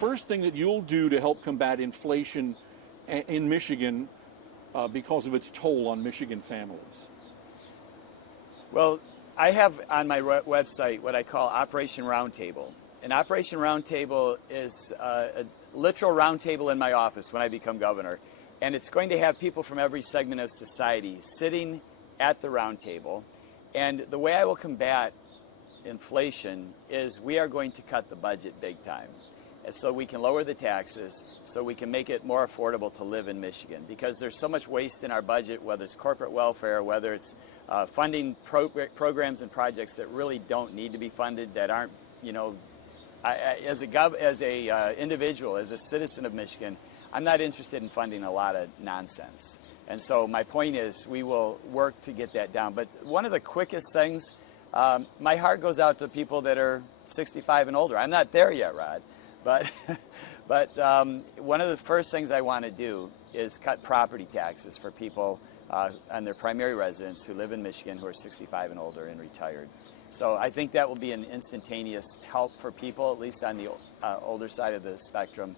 First thing that you'll do to help combat inflation in Michigan because of its toll on Michigan families? Well, I have on my website what I call Operation Roundtable. And Operation Roundtable is a literal roundtable in my office when I become governor. And it's going to have people from every segment of society sitting at the roundtable. And the way I will combat inflation is we are going to cut the budget big time, so we can lower the taxes, so we can make it more affordable to live in Michigan. Because there's so much waste in our budget, whether it's corporate welfare, whether it's funding programs and projects that really don't need to be funded, that aren't, you know, as a individual, as a citizen of Michigan, I'm not interested in funding a lot of nonsense. And so my point is we will work to get that down. But one of the quickest things, my heart goes out to people that are 65 and older. I'm not there yet, Rod. But one of the first things I want to do is cut property taxes for people on their primary residence who live in Michigan who are 65 and older and retired. So I think that will be an instantaneous help for people, at least on the older side of the spectrum.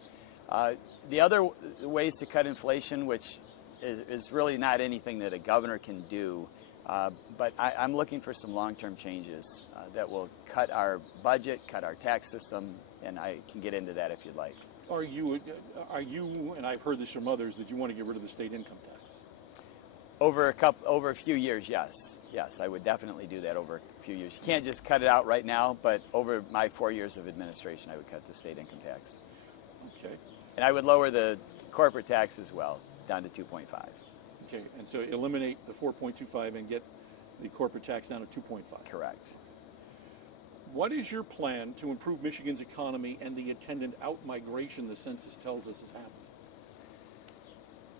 The other ways to cut inflation, which is really not anything that a governor can do, but I'm looking for some long-term changes that will cut our budget, cut our tax system, and I can get into that if you'd like. Are you, and I've heard this from others, that you want to get rid of the state income tax? Over a few years, yes. Yes, I would definitely do that over a few years. You can't just cut it out right now, but over my 4 years of administration, I would cut the state income tax. Okay. And I would lower the corporate tax as well, down to 2.5. Okay, and so eliminate the 4.25 and get the corporate tax down to 2.5. Correct. What is your plan to improve Michigan's economy and the attendant out-migration the census tells us is happening?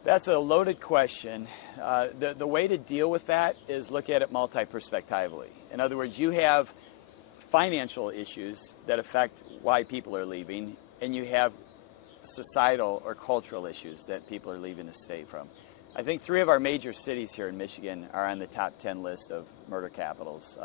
That's a loaded question. The way to deal with that is look at it multi-perspectively. In other words, you have financial issues that affect why people are leaving, and you have societal or cultural issues that people are leaving the state from. I think 3 of our major cities here in Michigan are on the top 10 list of murder capitals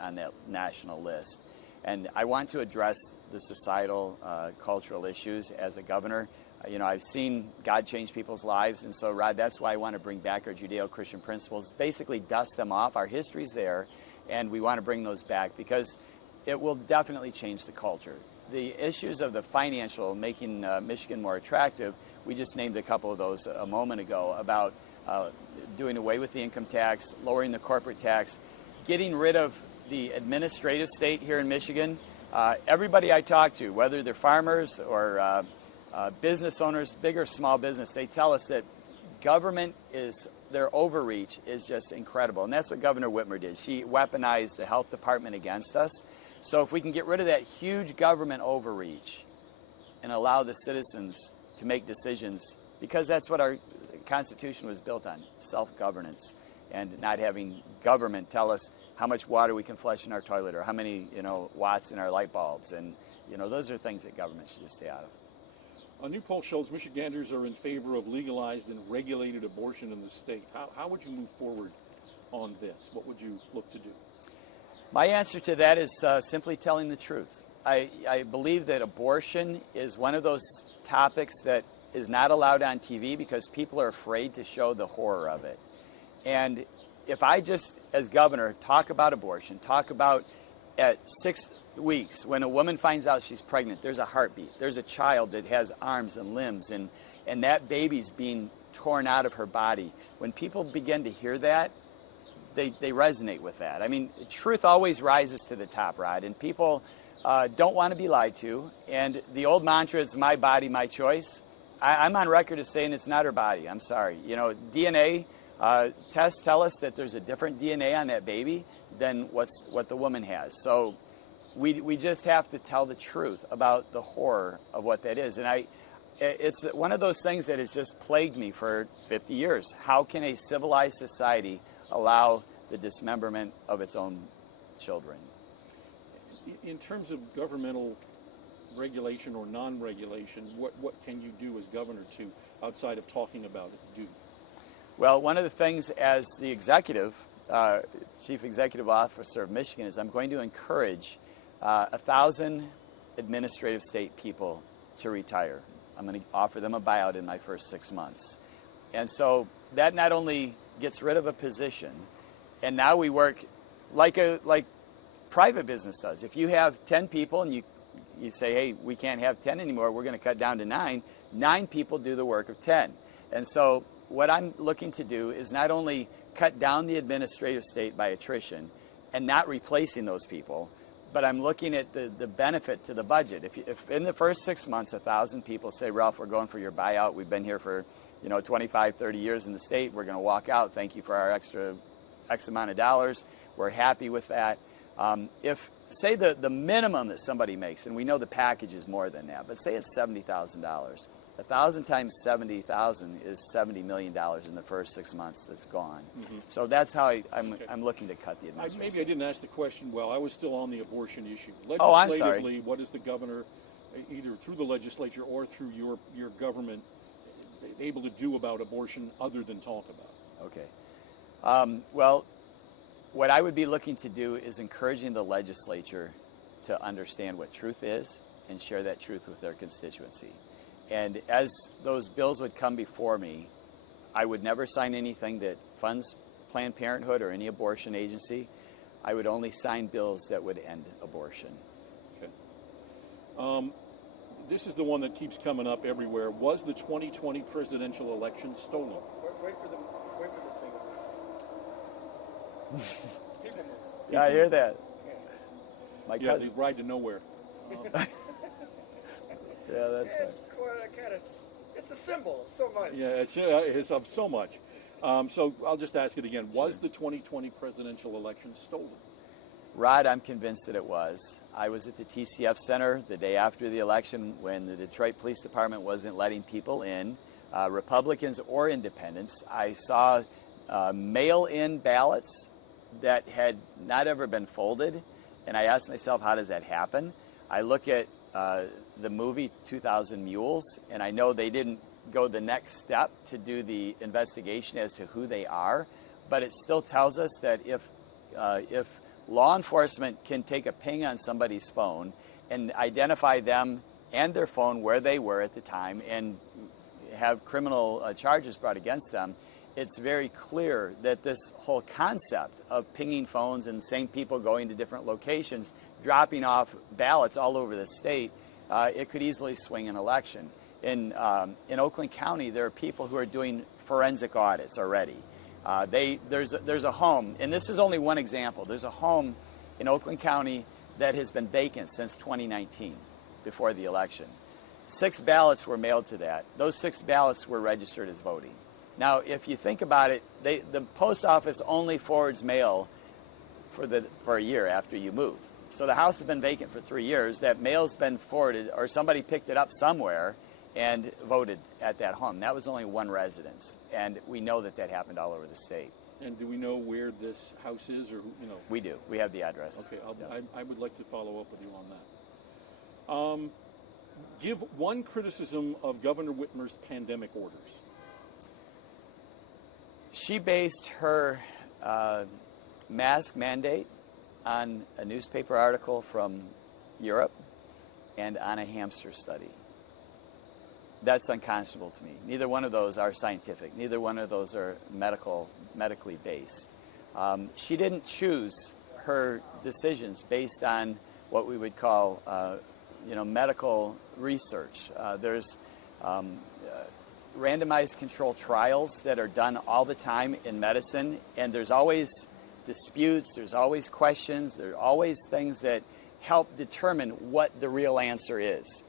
on that national list. And I want to address the societal, cultural issues as a governor. You know, I've seen God change people's lives, and so, Rod, that's why I want to bring back our Judeo-Christian principles, basically dust them off. Our history's there, and we want to bring those back because it will definitely change the culture. The issues of the financial, making Michigan more attractive, we just named a couple of those a moment ago about doing away with the income tax, lowering the corporate tax, getting rid of the administrative state here in Michigan. Everybody I talk to, whether they're farmers or business owners, big or small business, they tell us that government is, their overreach is just incredible. And that's what Governor Whitmer did. She weaponized the health department against us. So if we can get rid of that huge government overreach and allow the citizens to make decisions, because that's what our Constitution was built on, self-governance, and not having government tell us how much water we can flush in our toilet or how many, watts in our light bulbs. And, those are things that government should just stay out of. A new poll shows Michiganders are in favor of legalized and regulated abortion in the state. How would you move forward on this? What would you look to do? My answer to that is simply telling the truth. I believe that abortion is one of those topics that is not allowed on TV because people are afraid to show the horror of it. And if I just, as governor, talk about abortion, talk about at 6 weeks, when a woman finds out she's pregnant, there's a heartbeat. There's a child that has arms and limbs, and that baby's being torn out of her body. When people begin to hear that, they resonate with that. I mean, truth always rises to the top, Rod, and people don't want to be lied to. And the old mantra, it's my body, my choice. I'm on record as saying it's not her body. I'm sorry. DNA tests tell us that there's a different DNA on that baby than what the woman has. So we just have to tell the truth about the horror of what that is. And it's one of those things that has just plagued me for 50 years. How can a civilized society allow the dismemberment of its own children? In terms of governmental regulation or non-regulation, what can you do as governor to, outside of talking about it, do? Well, one of the things as the executive, Chief Executive Officer of Michigan, is I'm going to encourage 1,000 administrative state people to retire. I'm going to offer them a buyout in my first 6 months. And so that not only gets rid of a position, and now we work like private business does. If you have 10 people and you say, hey, we can't have 10 anymore, we're going to cut down to 9, 9 people do the work of 10. And so what I'm looking to do is not only cut down the administrative state by attrition and not replacing those people, but I'm looking at the benefit to the budget. If in the first 6 months, 1,000 people say, Ralph, we're going for your buyout. We've been here for 25, 30 years in the state. We're going to walk out. Thank you for our extra X amount of dollars. We're happy with that. If, say, the minimum that somebody makes, and we know the package is more than that, but say it's $70,000. 1,000 times 70,000 is $70 million in the first 6 months that's gone. Mm-hmm. So that's how I'm looking to cut the administration. Maybe I didn't ask the question well. I was still on the abortion issue. Oh, I'm sorry. Legislatively, what is the governor, either through the legislature or through your government, able to do about abortion other than talk about it? Okay. Well, what I would be looking to do is encouraging the legislature to understand what truth is and share that truth with their constituency. And as those bills would come before me, I would never sign anything that funds Planned Parenthood or any abortion agency. I would only sign bills that would end abortion. Okay. This is the one that keeps coming up everywhere. Was the 2020 presidential election stolen? Wait for the signal. People move. Yeah, I hear that. My yeah, cousin. they ride to nowhere. Yeah, that's it's quite it's a symbol of so much. Yeah, it's of so much. So I'll just ask it again. Was the 2020 presidential election stolen? Rod, I'm convinced that it was. I was at the TCF Center the day after the election when the Detroit Police Department wasn't letting people in, Republicans or independents. I saw mail-in ballots that had not ever been folded, and I asked myself, how does that happen? I look at the movie 2,000 Mules, and I know they didn't go the next step to do the investigation as to who they are, but it still tells us that if law enforcement can take a ping on somebody's phone and identify them and their phone where they were at the time and have criminal charges brought against them, it's very clear that this whole concept of pinging phones and same people going to different locations, dropping off ballots all over the state, it could easily swing an election. In Oakland County, there are people who are doing forensic audits already. There's a home, and this is only one example. There's a home in Oakland County that has been vacant since 2019, before the election. 6 ballots were mailed to that. Those 6 ballots were registered as voting. Now, if you think about it, the post office only forwards mail for a year after you move. So the house has been vacant for 3 years. That mail's been forwarded, or somebody picked it up somewhere and voted at that home. That was only one residence, and we know that happened all over the state. And do we know where this house is, or We do. We have the address. Okay, I would like to follow up with you on that. Give one criticism of Governor Whitmer's pandemic orders. She based her mask mandate on a newspaper article from Europe and on a hamster study. That's unconscionable to me. Neither one of those are scientific. Neither one of those are medically based. She didn't choose her decisions based on what we would call, medical research. There's randomized control trials that are done all the time in medicine, and there's always disputes, there's always questions, there are always things that help determine what the real answer is.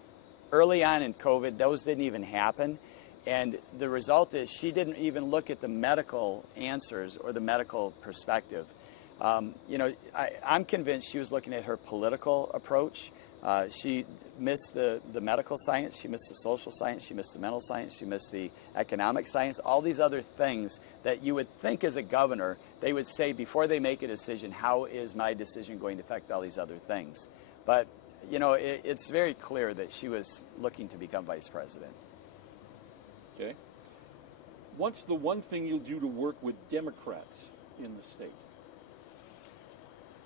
Early on in COVID, those didn't even happen, and the result is she didn't even look at the medical answers or the medical perspective. I'm convinced she was looking at her political approach. She missed the medical science, she missed the social science, she missed the mental science, she missed the economic science, all these other things that you would think as a governor, they would say before they make a decision, how is my decision going to affect all these other things? But, it's very clear that she was looking to become vice president. Okay. What's the one thing you'll do to work with Democrats in the state?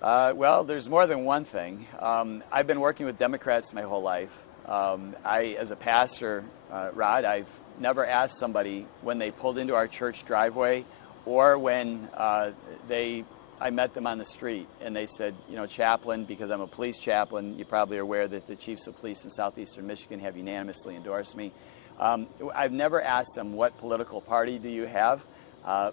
Well, there's more than one thing. I've been working with Democrats my whole life. As a pastor, Rod, I've never asked somebody when they pulled into our church driveway or when I met them on the street and they said, you know, chaplain, because I'm a police chaplain, you probably are aware that the chiefs of police in southeastern Michigan have unanimously endorsed me. I've never asked them, what political party do you have?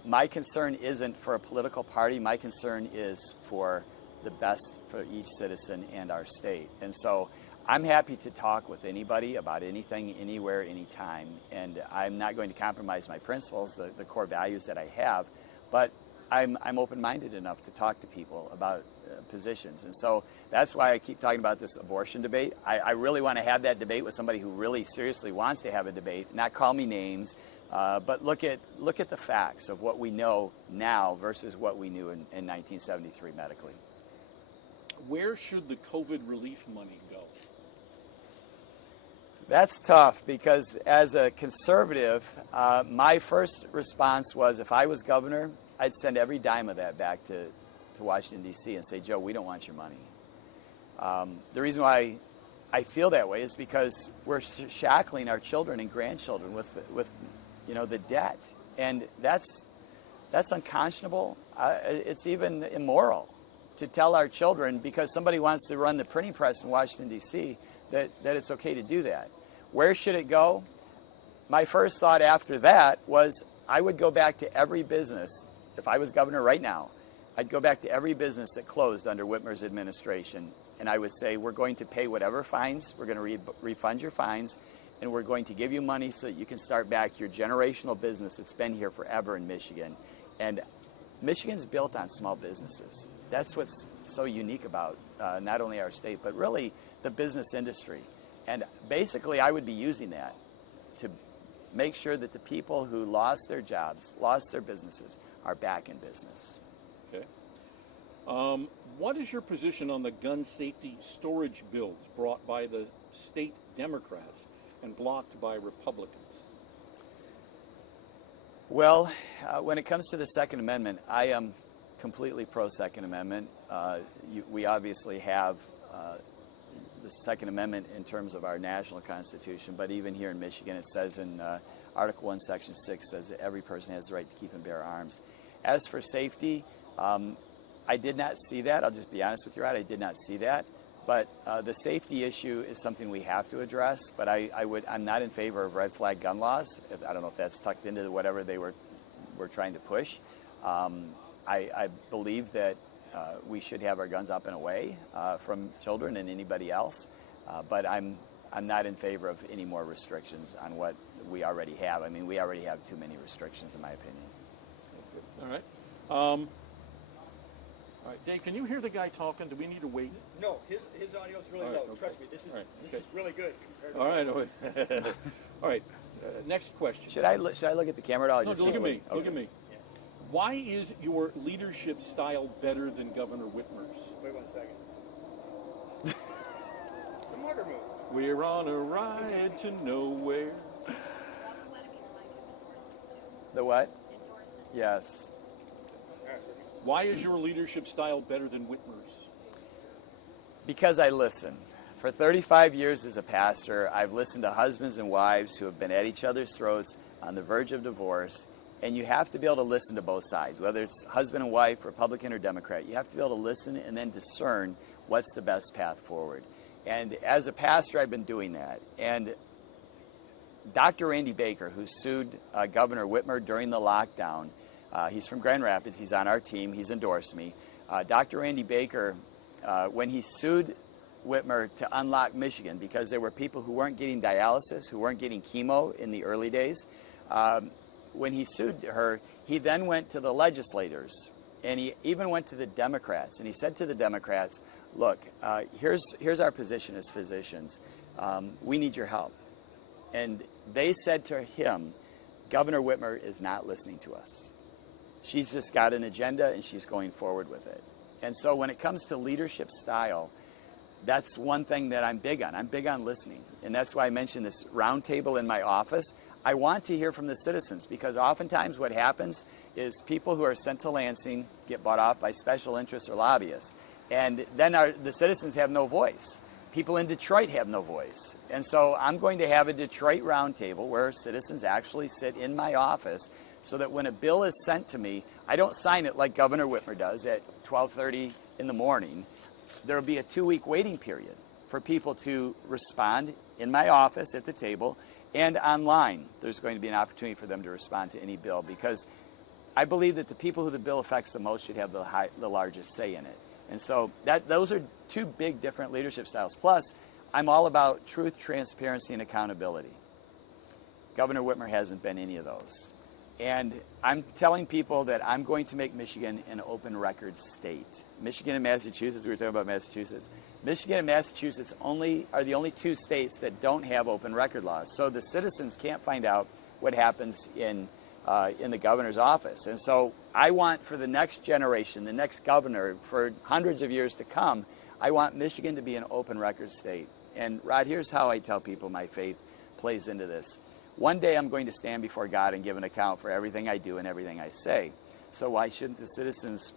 My concern isn't for a political party. My concern is for the best for each citizen and our state. And so I'm happy to talk with anybody about anything, anywhere, anytime. And I'm not going to compromise my principles, the core values that I have, but I'm open-minded enough to talk to people about positions. And so that's why I keep talking about this abortion debate. I really want to have that debate with somebody who really seriously wants to have a debate, not call me names, but look at the facts of what we know now versus what we knew in 1973 medically. Where should the COVID relief money go? That's tough because as a conservative, my first response was if I was governor, I'd send every dime of that back to Washington, D.C. and say, Joe, we don't want your money. The reason why I feel that way is because we're shackling our children and grandchildren with you know, the debt. And that's unconscionable. It's even immoral to tell our children, because somebody wants to run the printing press in Washington, D.C., that it's okay to do that. Where should it go? My first thought after that was I would go back to every business. If I was governor right now, I'd go back to every business that closed under Whitmer's administration, and I would say, we're going to pay whatever fines, we're going to refund your fines, and we're going to give you money so that you can start back your generational business that's been here forever in Michigan. And Michigan's built on small businesses. That's what's so unique about not only our state, but really the business industry. And basically, I would be using that to make sure that the people who lost their jobs, lost their businesses, are back in business. Okay. What is your position on the gun safety storage bills brought by the state Democrats and blocked by Republicans? Well, when it comes to the Second Amendment, I am completely pro-Second Amendment. We obviously have the Second Amendment in terms of our national constitution, but even here in Michigan, it says in Article 1, Section 6, says that every person has the right to keep and bear arms. As for safety, I did not see that. I'll just be honest with you, Rod. I did not see that. But the safety issue is something we have to address. But I'm not in favor of red flag gun laws. I don't know if that's tucked into whatever they were trying to push. I believe that we should have our guns up and away from children and anybody else. But I'm not in favor of any more restrictions on what we already have. I mean, we already have too many restrictions, in my opinion. All right. All right, Dave, can you hear the guy talking? Do we need to wait? No, his audio is really All right, low. okay. Trust me, this is All right, this okay. is really good compared to All right. All right. Next question. Should I look at the camera at all? or No, just look at me. Okay. Look at me. Yeah. Why is your leadership style better than Governor Whitmer's? Wait 1 second. The mugger move. We're on a ride to nowhere. The what? Yes. All right. Why is your leadership style better than Whitmer's? Because I listen. For 35 years as a pastor, I've listened to husbands and wives who have been at each other's throats on the verge of divorce, and you have to be able to listen to both sides, whether it's husband and wife, Republican or Democrat. You have to be able to listen and then discern what's the best path forward. And as a pastor, I've been doing that. And Dr. Randy Baker, who sued Governor Whitmer during the lockdown, he's from Grand Rapids, he's on our team, he's endorsed me. Dr. Randy Baker, when he sued Whitmer to unlock Michigan because there were people who weren't getting dialysis, who weren't getting chemo in the early days, when he sued her, he then went to the legislators and he even went to the Democrats and he said to the Democrats, look, here's our position as physicians. We need your help. And they said to him, Governor Whitmer is not listening to us. She's just got an agenda and she's going forward with it. And so when it comes to leadership style, that's one thing that I'm big on. I'm big on listening. And that's why I mentioned this roundtable in my office. I want to hear from the citizens because oftentimes what happens is people who are sent to Lansing get bought off by special interests or lobbyists. And then the citizens have no voice. People in Detroit have no voice. And so I'm going to have a Detroit roundtable where citizens actually sit in my office so that when a bill is sent to me, I don't sign it like Governor Whitmer does at 12:30 in the morning. There will be a 2-week waiting period for people to respond in my office at the table and online. There's going to be an opportunity for them to respond to any bill because I believe that the people who the bill affects the most should have the largest say in it. And so those are two big different leadership styles. Plus, I'm all about truth, transparency, and accountability. Governor Whitmer hasn't been any of those. And I'm telling people that I'm going to make Michigan an open record state. Michigan and Massachusetts, we were talking about Massachusetts. Michigan and Massachusetts are the only two states that don't have open record laws. So the citizens can't find out what happens in the governor's office. And so I want for the next generation, the next governor, for hundreds of years to come, I want Michigan to be an open record state. And Rod, here's how I tell people my faith plays into this. One day I'm going to stand before God and give an account for everything I do and everything I say. So why shouldn't the citizens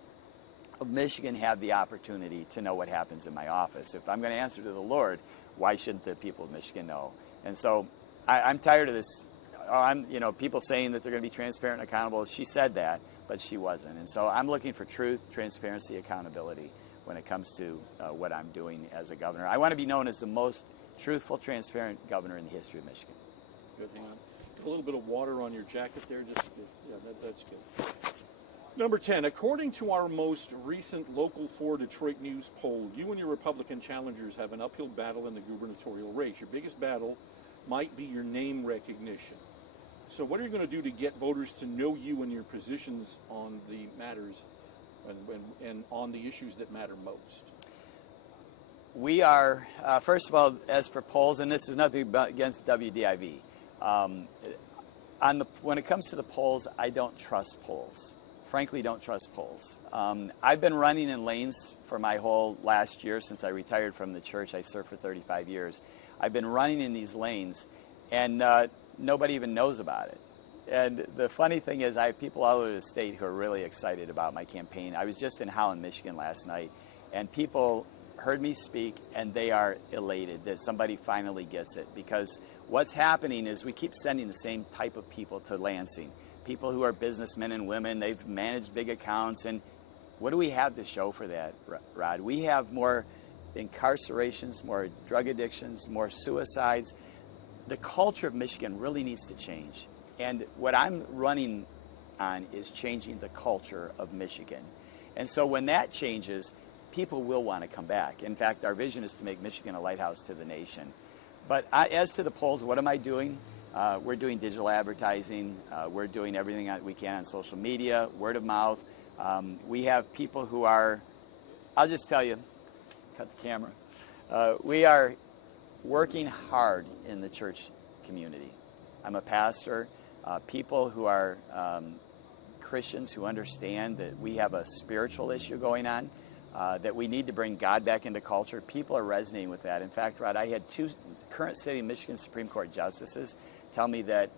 of Michigan have the opportunity to know what happens in my office? If I'm going to answer to the Lord, why shouldn't the people of Michigan know? And so I'm tired of this. People saying that they're going to be transparent and accountable. She said that, but she wasn't. And so I'm looking for truth, transparency, accountability when it comes to what I'm doing as a governor. I want to be known as the most truthful, transparent governor in the history of Michigan. Good, hang on. A little bit of water on your jacket there. That's good. Number 10, according to our most recent Local 4 Detroit News poll, you and your Republican challengers have an uphill battle in the gubernatorial race. Your biggest battle might be your name recognition. So what are you going to do to get voters to know you and your positions on the matters and on the issues that matter most? We are, first of all, as for polls, and this is nothing against WDIV, when it comes to the polls, I don't trust polls. Frankly, don't trust polls. I've been running in lanes for my whole last year since I retired from the church. I served for 35 years. I've been running in these lanes, and nobody even knows about it. And the funny thing is I have people all over the state who are really excited about my campaign. I was just in Holland, Michigan last night, and people heard me speak, and they are elated that somebody finally gets it. Because what's happening is we keep sending the same type of people to Lansing. People who are businessmen and women, they've managed big accounts, and what do we have to show for that, Rod? We have more incarcerations, more drug addictions, more suicides. The culture of Michigan really needs to change. And what I'm running on is changing the culture of Michigan. And so when that changes, people will want to come back. In fact, our vision is to make Michigan a lighthouse to the nation. But as to the polls, what am I doing? We're doing digital advertising. We're doing everything we can on social media, word of mouth. We have people who are, I'll just tell you, cut the camera. We are working hard in the church community. I'm a pastor. People who are Christians who understand that we have a spiritual issue going on, that we need to bring God back into culture. People are resonating with that. In fact, Rod, I had two current state of Michigan Supreme Court justices tell me that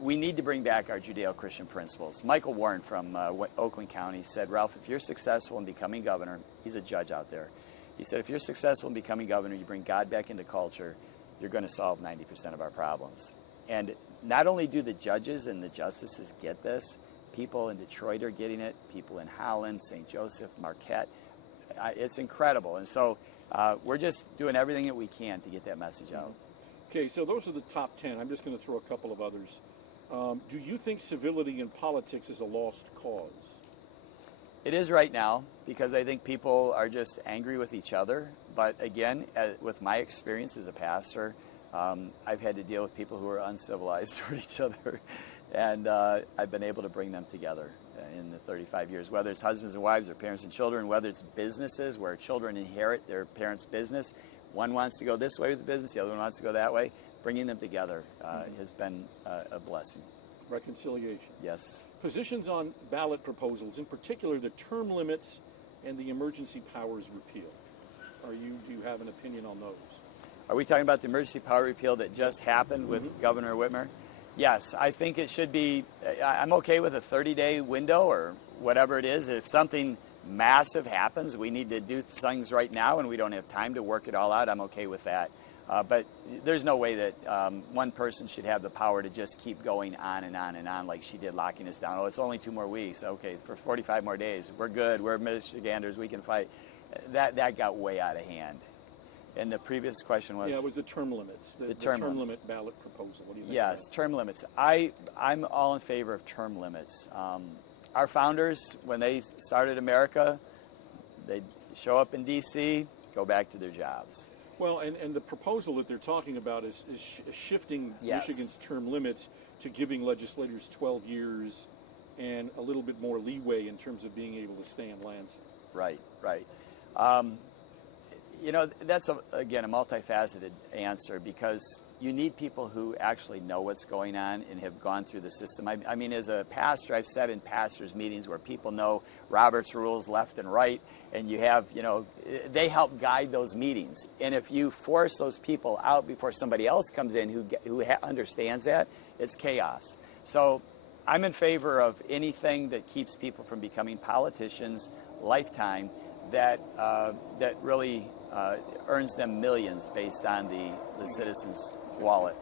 we need to bring back our Judeo-Christian principles. Michael Warren from Oakland County said, Ralph, if you're successful in becoming governor, he's a judge out there. He said, if you're successful in becoming governor, you bring God back into culture, you're going to solve 90% of our problems. And not only do the judges and the justices get this, people in Detroit are getting it, people in Holland, St. Joseph, Marquette. It's incredible. And so we're just doing everything that we can to get that message out. Okay, so those are the top 10. I'm just going to throw a couple of others. Do you think civility in politics is a lost cause? It is right now, because I think people are just angry with each other. But again, with my experience as a pastor, I've had to deal with people who are uncivilized toward each other. And I've been able to bring them together in the 35 years, whether it's husbands and wives or parents and children, whether it's businesses where children inherit their parents' business. One wants to go this way with the business, the other one wants to go that way. Bringing them together has been a blessing. Reconciliation. Yes. Positions on ballot proposals, in particular the term limits and the emergency powers repeal. Do you have an opinion on those? Are we talking about the emergency power repeal that just happened with Governor Whitmer? Yes, I think it should be, I'm okay with a 30-day window or whatever it is. If something massive happens, we need to do things right now and we don't have time to work it all out, I'm okay with that. But there's no way that one person should have the power to just keep going on and on and on like she did, locking us down. Oh, it's only 2 more weeks. Okay, for 45 more days. We're good. We're Michiganders. We can fight. That got way out of hand. And the previous question was? Yeah, it was the term limits. The term limit ballot proposal. What do you think? Yes, term limits. I'm all in favor of term limits. Our founders, when they started America, they'd show up in D.C., go back to their jobs. Well, and the proposal that they're talking about is shifting Yes. Michigan's term limits to giving legislators 12 years and a little bit more leeway in terms of being able to stay in Lansing. Right. That's, again, a multifaceted answer because you need people who actually know what's going on and have gone through the system. I mean, as a pastor, I've sat in pastors' meetings where people know Robert's rules left and right, and you have, they help guide those meetings. And if you force those people out before somebody else comes in who understands that, it's chaos. So I'm in favor of anything that keeps people from becoming politicians lifetime that really earns them millions based on the citizens' wallet.